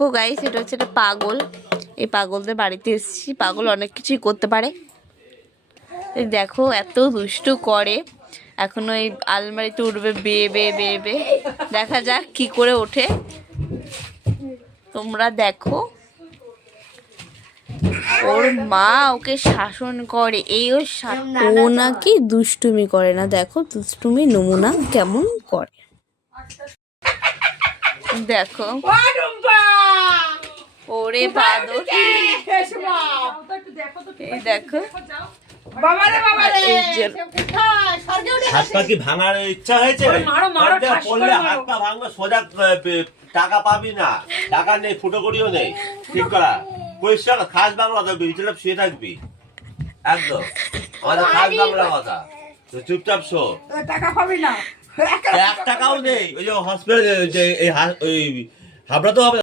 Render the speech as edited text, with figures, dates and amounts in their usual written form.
ও guys, এটা হচ্ছে একটা পাগল। এই পাগলদের বাড়িতে এসেছি। পাগল অনেক কিছুই করতে পারে। এই দেখো এত দুষ্টু করে। এখন ওই আলমারিতে উঠবে বেয়ে বেয়ে বেয়ে বেয়ে। দেখা যাক কি করে ওঠে, তোমরা দেখো। ওর মা ওকে শাসন করে। এই ও নাকি দুষ্টুমি করে না। দেখো দুষ্টুমি নমুনা কেমন করে, দেখো। ওরে বাদর, এই দেখো। হাত পা কি ভাঙার ইচ্ছা হয়েছে? পড়লে হাত পা ভাঙবে, সোজা টাকা পাবি না। টাকা নেই, ফুটো করিও নেই। ঠিক করা পরিষ্কার খাস বাংলা বিছানা শুয়ে থাকবি একদম। আমাদের খাস বাংলা কথা। চুপচাপ শো, টাকা পাবি না। 1 টাকাও নেই। ওই যে হসপিটাল, ওই হাবড়া তো হবে।